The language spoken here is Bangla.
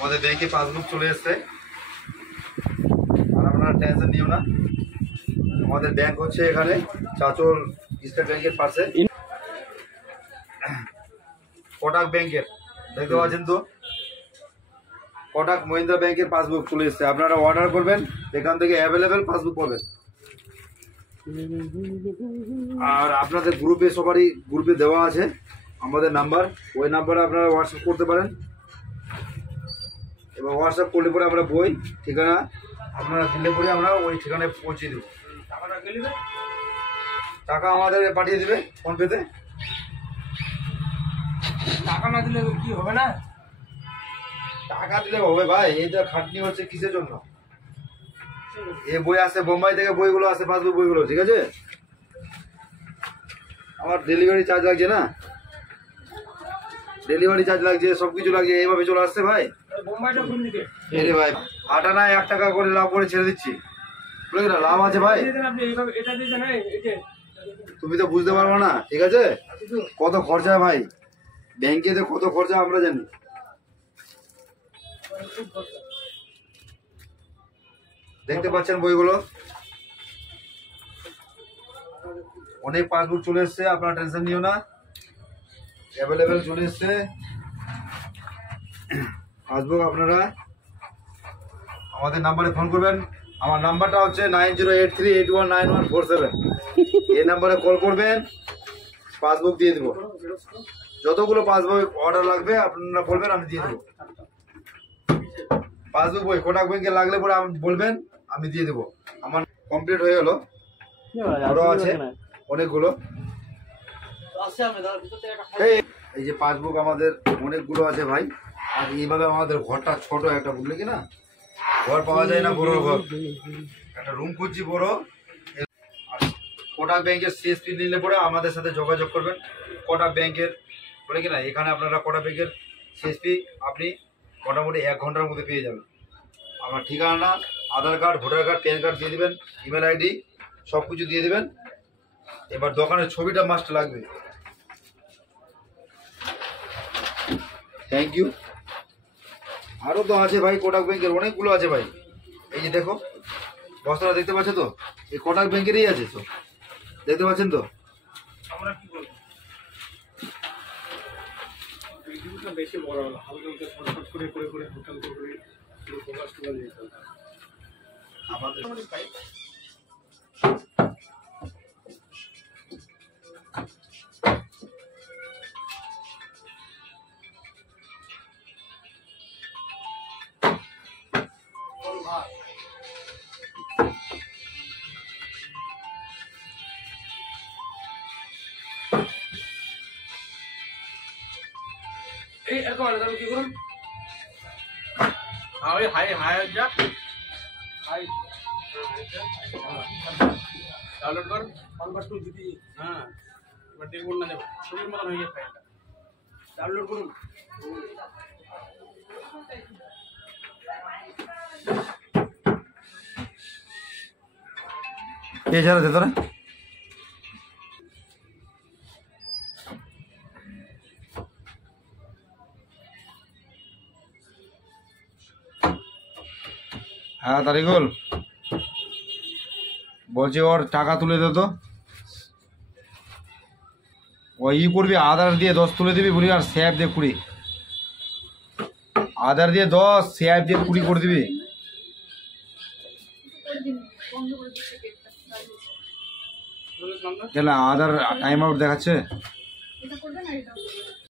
আমাদের ব্যাংকে পাসবুক চলে এসছে, আর আপনারা টেনশন নিও না। আমাদের ব্যাংক হচ্ছে এখানে চাচল স্টেট ব্যাংকের পাশে, কোটাক ব্যাংকের, দেখতে পাচ্ছেন তো, কোটাক মহিন্দ্রা ব্যাংকের পাসবুক চলে এসছে। আপনারা অর্ডার করবেন, এখান থেকে অ্যাভেলেবেল পাসবুক পাবেন। আর আপনাদের গ্রুপে সবারই গ্রুপে দেওয়া আছে আমাদের নাম্বার, ওই নাম্বারে আপনারা হোয়াটসঅ্যাপ করতে পারেন। এবার হোয়াটসঅ্যাপ করলে পরে আমরা বই ঠিকানা আপনারা দিলে পরে আমরা ওই ঠিকানায় পৌঁছে দেবো। টাকা আমাদের পাঠিয়ে দেবে ফোনপেতে। টাকা না দিলে কি হবে না? টাকা দিলে হবে ভাই, এইটা খাটনি হচ্ছে কিসের জন্য? এই বই আসে বোম্বাই থেকে, বইগুলো আসে পাসবুক বইগুলো, ঠিক আছে? আমার ডেলিভারি চার্জ লাগছে না, ডেলিভারি চার্জ লাগছে, সবকিছু লাগছে, এইভাবে চলে আসছে ভাই। বোম্বাইটা কোন দিকে? এরে ভাই, আটা না 1 টাকা করে লাভ করে ছেড়ে দিচ্ছি, বুঝলে না? লাভ আছে ভাই, আপনি এইভাবে এটা দিয়েছেন, এই যে তুমি তো বুঝতে পারবো না, ঠিক আছে? কত খরচা ভাই, ব্যাংকে তো কত খরচা আমরা জানি। দেখতে পাচ্ছেন বইগুলো, অনেক পাসবুক চলে এসছে, আপনারা টেনশন নিও না, অ্যাভেলেবেল চলে এসছে পাসবুক। আপনারা আমাদের নাম্বারে ফোন করবেন, আমার নাম্বারটা হচ্ছে 9083819147। এই নাম্বারে কল করবেন, পাসবুক দিয়ে দেবো। যতগুলো পাসবুক অর্ডার লাগবে আপনারা বলবেন, আমি দিয়ে দেবো। পাসবুক বই কোটাক ব্যাংকে লাগলে পরে বলবেন, আমি দিয়ে দেবো। আমার কমপ্লিট হয়ে গেল, আরও আছে অনেকগুলো। এই যে পাসবুক আমাদের অনেকগুলো আছে ভাই। আর এইভাবে আমাদের ঘরটা ছোট একটা, বুঝলে কি না, ঘর পাওয়া যায় না, বড় ঘর, একটা রুম খুঁজছি বড়। কোটাক ব্যাংকের সিএসপি নিলে পরে আমাদের সাথে যোগাযোগ করবেন। কোটাক ব্যাংকের বলে কি না, এখানে আপনারা কোটাক ব্যাংকের সিএসপি আপনি মোটামুটি 1 ঘন্টার মধ্যে পেয়ে যাবেন। আমার ঠিকানা, Aadhaar card, voter card, PAN card দিয়ে দেবেন, ইমেল আইডি সব কিছু দিয়ে দেবেন। এবার দোকানের ছবিটা মাস্ট লাগবে। Thank you. আরও তো আছে ভাই, কোটাক ব্যাংকের অনেকগুলো আছে ভাই। এই যে দেখো বস্তাটা দেখতে পাচ্ছ তো, এই কোটাক ব্যাংকেরই আছে তো, দেখতে পাচ্ছেন তো। আমরা কি করব? ভিডিওটা বেশি বড় হলো, হালকা শর্ট করে করে করে হোটেল করে পুরো ফোকাস করে দিতে হবে আমাদের। এই এরকম আলাদা কি করুন? ওই হাই হাই যা হাই ডাউনলোড কর, কনভার্ট টু জিপি। হ্যাঁ, এবার দেখুন না, যাবে ছবির মতন হয়ে যায় ফাইলটা। ডাউনলোড করুন। এছাড়া দে তোরা হ্যাঁ তারিকুল বলছি, ওর টাকা তুলে দে তো। ও ই করবি, আধার দিয়ে 10 তুলে দিবি বলি, আর স্যাপ দিয়ে 20। আধার দিয়ে 10, স্যাপ দিয়ে 20 করে দিবি। কেন আধার টাইম আউট দেখাচ্ছে?